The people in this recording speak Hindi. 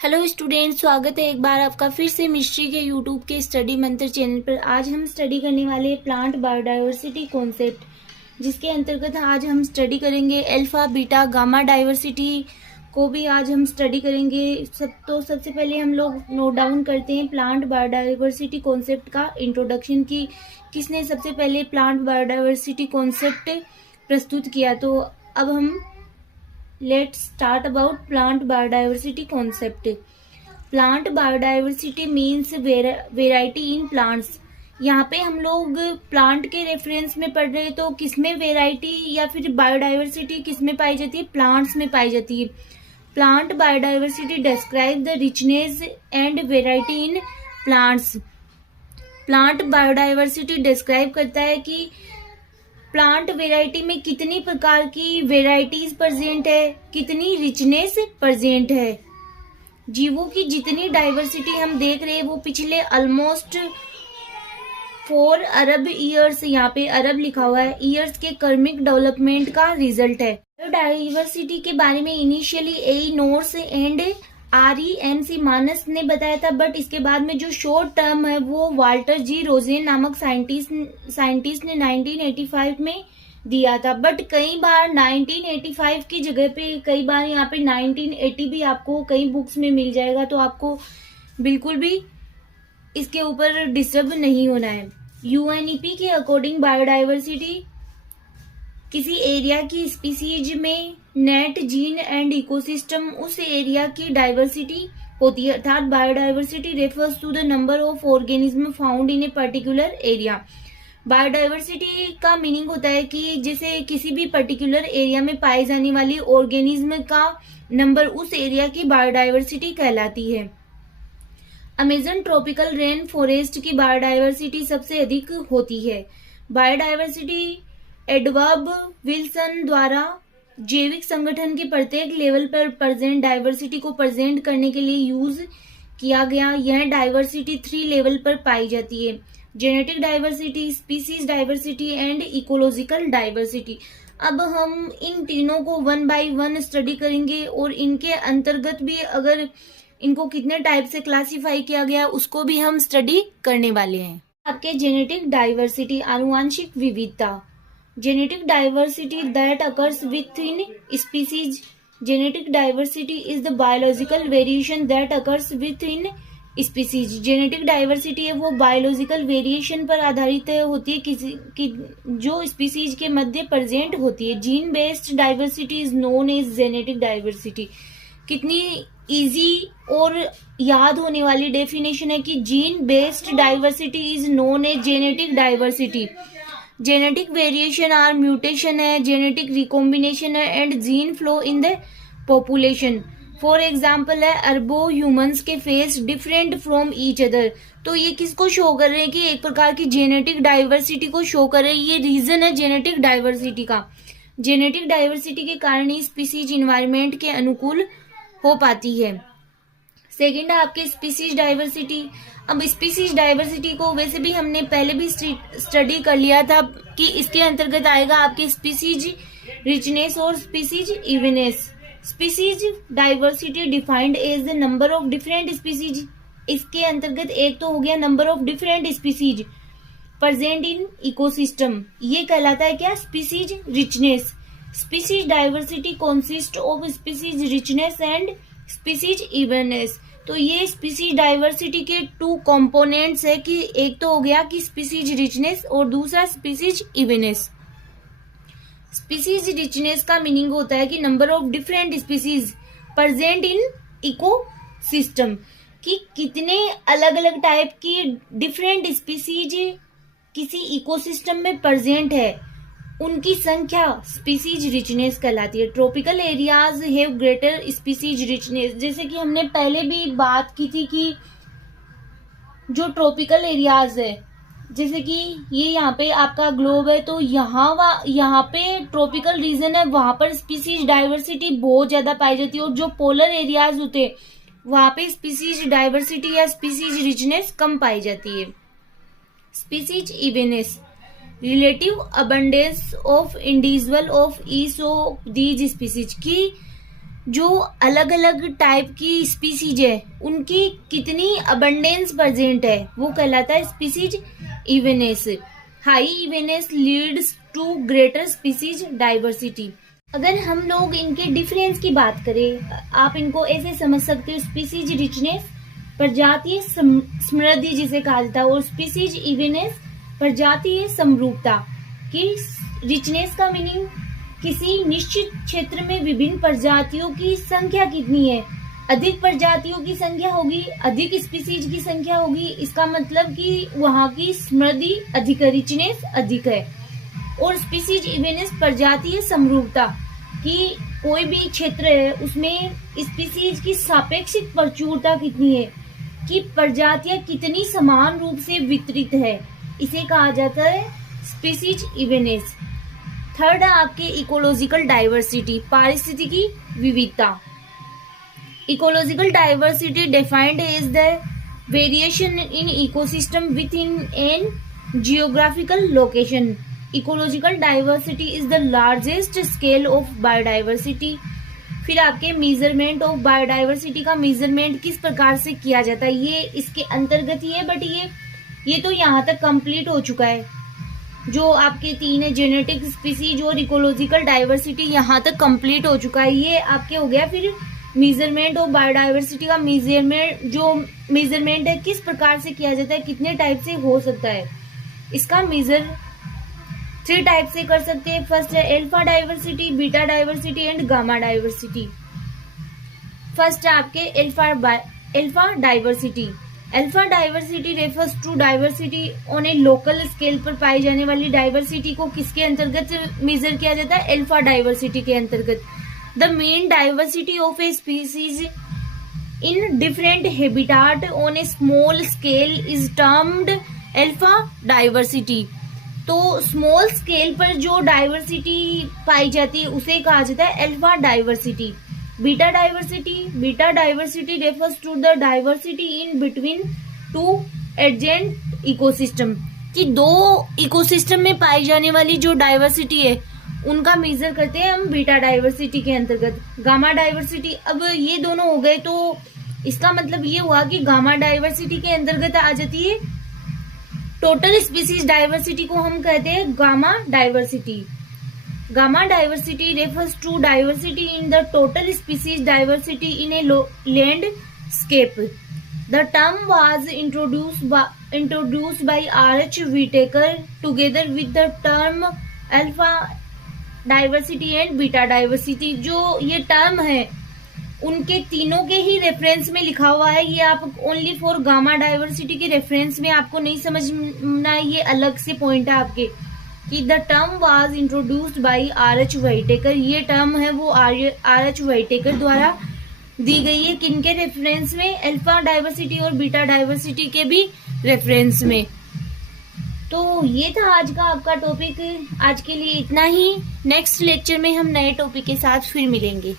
हेलो स्टूडेंट, स्वागत है एक बार आपका फिर से मिस्ट्री के यूट्यूब के स्टडी मंत्र चैनल पर। आज हम स्टडी करने वाले हैं प्लांट बायोडाइवर्सिटी कॉन्सेप्ट, जिसके अंतर्गत आज हम स्टडी करेंगे अल्फा बीटा गामा डाइवर्सिटी को भी आज हम स्टडी करेंगे। सबसे पहले हम लोग नोट डाउन करते हैं प्लांट बायोडाइवर्सिटी कॉन्सेप्ट का इंट्रोडक्शन की किसने सबसे पहले प्लांट बायोडाइवर्सिटी कॉन्सेप्ट प्रस्तुत किया। तो अब हम Let's start about plant biodiversity concept. Plant biodiversity means variety in plants. यहाँ पे हम लोग प्लांट के रेफरेंस में पढ़ रहे हैं, तो किसमें वेराइटी या फिर बायोडाइवर्सिटी किसमें पाई जाती है? प्लांट्स में पाई जाती है। Plant biodiversity describe the richness and variety in plants. Plant biodiversity describe करता है कि प्लांट वेराइटी में कितनी प्रकार की वेराइटीज प्रेजेंट है, कितनी रिचनेस प्रेजेंट है। जीवों की जितनी डाइवर्सिटी हम देख रहे हैं वो पिछले ऑलमोस्ट 4 अरब ईयर्स, यहाँ पे अरब लिखा हुआ है, ईयर्स के कर्मिक डेवलपमेंट का रिजल्ट है। डाइवर्सिटी के बारे में इनिशियली ए नोर्स एंड REMC मानस ने बताया था, बट इसके बाद में जो शॉर्ट टर्म है वो वाल्टर जी रोजेन नामक साइंटिस्ट ने 1985 में दिया था। बट कई बार 1985 की जगह पे कई बार यहाँ पे 1980 भी आपको कई बुक्स में मिल जाएगा, तो आपको बिल्कुल भी इसके ऊपर डिस्टर्ब नहीं होना है। UNEP के अकॉर्डिंग बायोडाइवर्सिटी किसी एरिया की स्पीसीज में नेट जीन एंड इकोसिस्टम उस एरिया की डाइवर्सिटी होती है, अर्थात biodiversity refers to the number of organism found in a particular area. Biodiversity का मीनिंग होता है कि जैसे किसी भी पर्टिकुलर एरिया में पाई जाने वाली ऑर्गेनिज्म का नंबर उस एरिया की बायोडाइवर्सिटी कहलाती है। अमेजन ट्रॉपिकल रेन फॉरेस्ट की बायोडाइवर्सिटी सबसे अधिक होती है। बायोडाइवर्सिटी एडवर्ड विल्सन द्वारा जैविक संगठन के प्रत्येक लेवल पर प्रेजेंट डाइवर्सिटी को प्रेजेंट करने के लिए यूज किया गया। यह डाइवर्सिटी 3 लेवल पर पाई जाती है: genetic diversity, species diversity and ecological diversity. अब हम इन तीनों को 1 बाय 1 स्टडी करेंगे और इनके अंतर्गत भी अगर इनको कितने टाइप से क्लासिफाई किया गया उसको भी हम स्टडी करने वाले हैं। आपके जेनेटिक डाइवर्सिटी, आनुवांशिक विविधता। Genetic diversity that occurs within species. Genetic diversity is the biological variation that occurs within species. Genetic diversity है वो biological variation पर आधारित होती है कि जो species के मध्य present होती है। Gene based diversity is known as genetic diversity. कितनी easy और याद होने वाली definition है कि gene based diversity is known as genetic diversity. Genetic variation are mutation है, जेनेटिक रिकॉम्बिनेशन है and gene flow in the population. For example है अरबो ह्यूमंस के face different from each other. तो ये किसको शो कर रहे हैं कि एक प्रकार की जेनेटिक डाइवर्सिटी को शो कर रहे हैं। ये रीजन है जेनेटिक डाइवर्सिटी का। जेनेटिक डाइवर्सिटी के कारण ही स्पीसीज इन्वायरमेंट के अनुकूल हो पाती है। सेकेंड है आपके स्पीसीज डाइवर्सिटी। अब स्पीसीज डाइवर्सिटी को वैसे भी हमने पहले भी स्टडी कर लिया था कि इसके अंतर्गत आएगा आपके स्पीसीज रिचनेस और species evenness. Species diversity defined as the number of different species. इसके अंतर्गत एक तो हो गया number of different species present in ecosystem, ये कहलाता है क्या? Species richness. Species diversity consist of species richness and species evenness. तो ये स्पीसीज डाइवर्सिटी के 2 कंपोनेंट्स है कि एक तो हो गया कि स्पीसीज रिचनेस और दूसरा स्पीसीज इवनेस। स्पीसीज रिचनेस का मीनिंग होता है कि number of different species present in ecosystem, कि कितने अलग अलग टाइप की डिफरेंट स्पीसीज किसी इकोसिस्टम में प्रेजेंट है, उनकी संख्या स्पीसीज रिचनेस कहलाती है। Tropical areas have greater species richness. जैसे कि हमने पहले भी बात की थी कि जो ट्रॉपिकल एरियाज है, जैसे कि ये यहाँ पे आपका ग्लोब है, तो यहाँ पे ट्रॉपिकल रीजन है, वहां पर स्पीसीज डाइवर्सिटी बहुत ज्यादा पाई जाती है। और जो पोलर एरियाज होते हैं वहां पे स्पीसीज डाइवर्सिटी या स्पीसीज रिचनेस कम पाई जाती है। Species evenness, relative abundance of individual of each of these species, की जो अलग अलग टाइप की स्पीसीज है उनकी कितनी अबंडेंस प्रेजेंट है वो कहलाता है species evenness. High evenness leads to greater species diversity. अगर हम लोग इनके डिफरेंस की बात करें, आप इनको ऐसे समझ सकते हो, स्पीसीज रिचनेस प्रजातीय समृद्धि जिसे कहा जाता है, और स्पीसीज इवेनेस प्रजातीय समरूपता। की रिचनेस का मीनिंग किसी निश्चित क्षेत्र में विभिन्न प्रजातियों की संख्या कितनी है। अधिक प्रजातियों की संख्या होगी, अधिक स्पीसीज की संख्या होगी, इसका मतलब कि वहां की समृद्धि अधिक है, रिचनेस अधिक है। और स्पीसीज इवेनेस प्रजातीय समरूपता की कोई भी क्षेत्र है उसमें स्पीसीज की सापेक्षिक प्रचुरता कितनी है, कि प्रजातियां कितनी समान रूप से वितरित है, इसे कहा जाता है स्पीसीज इवेनेस। थर्ड है आपके इकोलॉजिकल डाइवर्सिटी, पारिस्थितिकी विविधता। Ecological diversity defined is the variation in ecosystem with in an geographical location. Ecological diversity is the largest scale of biodiversity. फिर आपके मेजरमेंट ऑफ बायोडाइवर्सिटी का मेजरमेंट किस प्रकार से किया जाता है, ये इसके अंतर्गत ही है, बट ये तो यहाँ तक कंप्लीट हो चुका है। जो आपके तीन है, जेनेटिक, स्पीसीज और इकोलॉजिकल डाइवर्सिटी, यहाँ तक कंप्लीट हो चुका है, ये आपके हो गया। फिर मेजरमेंट ऑफ बायोडाइवर्सिटी का मेजरमेंट है किस प्रकार से किया जाता है, कितने टाइप से हो सकता है। इसका मेजर 3 टाइप से कर सकते हैं। फर्स्ट है alpha diversity, beta diversity and gamma diversity. First है आपके alpha diversity. Alpha diversity refers to diversity on a local scale पर पाई जाने वाली डाइवर्सिटी को किसके अंतर्गत मेजर किया जाता है, अल्फा डाइवर्सिटी के अंतर्गत। The main diversity of a species in different habitat on A small scale is termed alpha diversity. तो स्मॉल स्केल पर जो डाइवर्सिटी पाई जाती है उसे कहा जाता है alpha diversity. Beta diversity refers to the diversity in between 2 adjacent ecosystem, कि 2 इकोसिस्टम में पाई जाने वाली जो डाइवर्सिटी है उनका मेजर करते हैं हम बीटा डाइवर्सिटी के अंतर्गत। गामा डाइवर्सिटी, अब ये दोनों हो गए तो इसका मतलब ये हुआ कि गामा डाइवर्सिटी के अंतर्गत आ जाती है टोटल स्पीसीज डाइवर्सिटी को हम कहते हैं gamma diversity. Gamma diversity refers to diversity in the total species diversity in a landscape. The term was introduced by R.H. Whittaker together with the term alpha diversity and beta diversity. जो ये टर्म है उनके तीनों के ही रेफरेंस में लिखा हुआ है, ये आप ओनली फॉर गामा डाइवर्सिटी के रेफरेंस में आपको नहीं समझना है, ये अलग से पॉइंट है आपके, कि the term was introduced by R.H. Whittaker। ये टर्म है वो R.H. Whittaker द्वारा दी गई है, किनके रेफरेंस में, अल्फा डाइवर्सिटी और बीटा डाइवर्सिटी के भी रेफरेंस में। तो ये था आज का आपका टॉपिक। आज के लिए इतना ही, नेक्स्ट लेक्चर में हम नए टॉपिक के साथ फिर मिलेंगे।